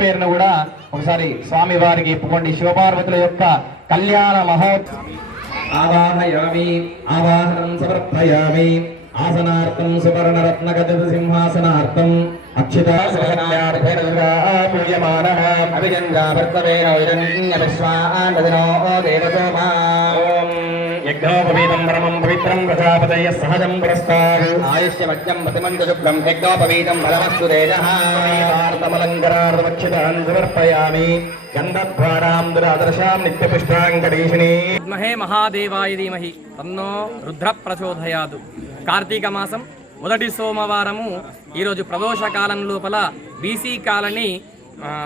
పేరున కూడా ఒకసారి స్వామి వారికి ఇప్పుకోండి. శివపార్వతుల యొక్క కళ్యాణ మహోత్సవం. ఆవాహయామి ఆవాహనం సమర్పయామి. ఆసనార్థం సువర్ణరత్నగజ సింహాసనార్థం. విశ్వానదినో దేవసోమా యజ్ఞోపవీతం పరమం పవిత్రం ప్రజాపతయ సహజం పురస్కారు ఆయుష్యమజ్ఞం ప్రతిమంత శుక్లం యజ్ఞోపవీతం బలమస్తు తేజార్థమలంకరార్థమక్షితాన్ సమర్పయామి గంధద్వారాం దురాదర్శాం నిత్యపుష్టాంకరీషిణీ విద్మహే మహాదేవాయ ధీమహి తన్నో రుద్ర ప్రచోదయాదు కార్తీక మాసం మొదటి సోమవారము ఈరోజు ప్రదోష కాలం లోపల బీసీ కాలనీ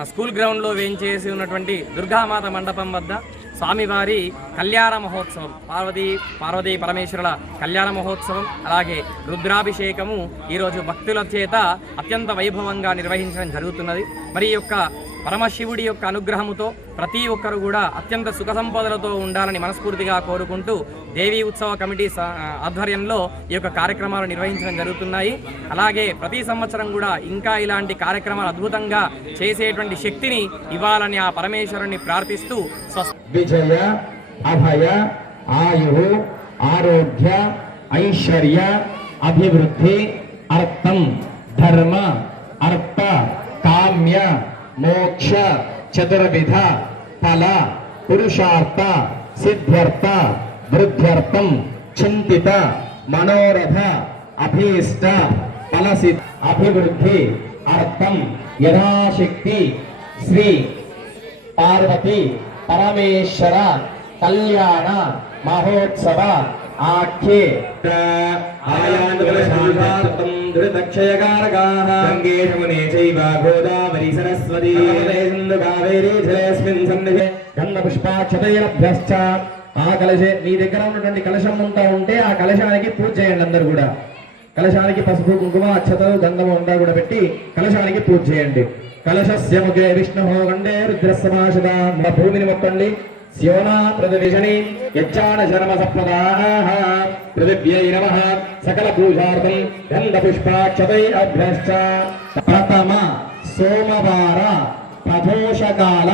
స్కూల్ గ్రౌండ్లో వేయించేసి ఉన్నటువంటి దుర్గామాత మండపం వద్ద స్వామివారి కళ్యాణ మహోత్సవం పార్వతీ పార్వతీ పరమేశ్వరుల కళ్యాణ మహోత్సవం అలాగే రుద్రాభిషేకము ఈరోజు భక్తుల చేత అత్యంత వైభవంగా నిర్వహించడం జరుగుతున్నది. మరి ఈ యొక్క పరమశివుడి యొక్క అనుగ్రహముతో ప్రతి ఒక్కరు కూడా అత్యంత సుఖ సంపదలతో ఉండాలని మనస్ఫూర్తిగా కోరుకుంటూ దేవీ ఉత్సవ కమిటీ స- ఆధ్వర్యంలో ఈ యొక్క కార్యక్రమాలు నిర్వహించడం జరుగుతున్నాయి. అలాగే ప్రతి సంవత్సరం కూడా ఇంకా ఇలాంటి కార్యక్రమాలు అద్భుతంగా చేసేటువంటి శక్తిని ఇవ్వాలని ఆ పరమేశ్వరుని ప్రార్థిస్తూ విజయ అభయ ఆయు ఆరోగ్య ఐశ్వర్య అభివృద్ధి అర్థం ధర్మ మోక్ష చతుర్విధ ఫల పురుషార్థ సిద్ధ్యర్థ వృద్ధ్యర్థం చింతిత మనోరథ అభీష్ట ఫలసి అభివృద్ధి అర్థం యథాశక్తి శ్రీ పార్వతి పరమేశ్వర కళ్యాణ మహోత్సవ ఆఖ్యే. గంగేశమునే చైవ గోదావరి సరస్వతి. సింధు కావేరీ జలేస్మిన్ సన్నిధి. గంధ పుష్పాక్షతైరభ్యశ్చ ఆ కలశే మీ దగ్గర ఉన్నటువంటి కలశం అంతా ఉంటే ఆ కలశానికి పూజ చేయండి అందరు కూడా. కలశానికి పసుపు కుంకుమ అక్షతలు గంధము అంతా కూడా పెట్టి కలశానికి పూజ చేయండి. కలశస్య ముఖే విష్ణు గండే రుద్రసమాషద భూమిని మొక్కండి. శివనా ప్రతివిషణి యచ్చాన శర్మ సప్రదాహ పృథివ్యై నమ సకల పూజార్థం గంధ పుష్పాక్షతై అభ్యశ్చ ప్రథమ సోమవార ప్రదోషకాల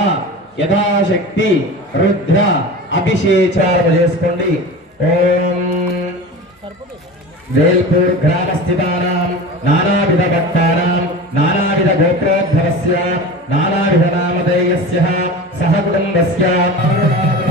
యథాశక్తి రుద్ర అభిషేచారం చేసుకోండి ఓం వేల్పూర్ గ్రామస్థితానాం నానావిధ భక్తానాం నానావిధ గోత్రోద్భవస్య నానావిధ నామధేయస్య सह कुटुम्बस्याभरणात्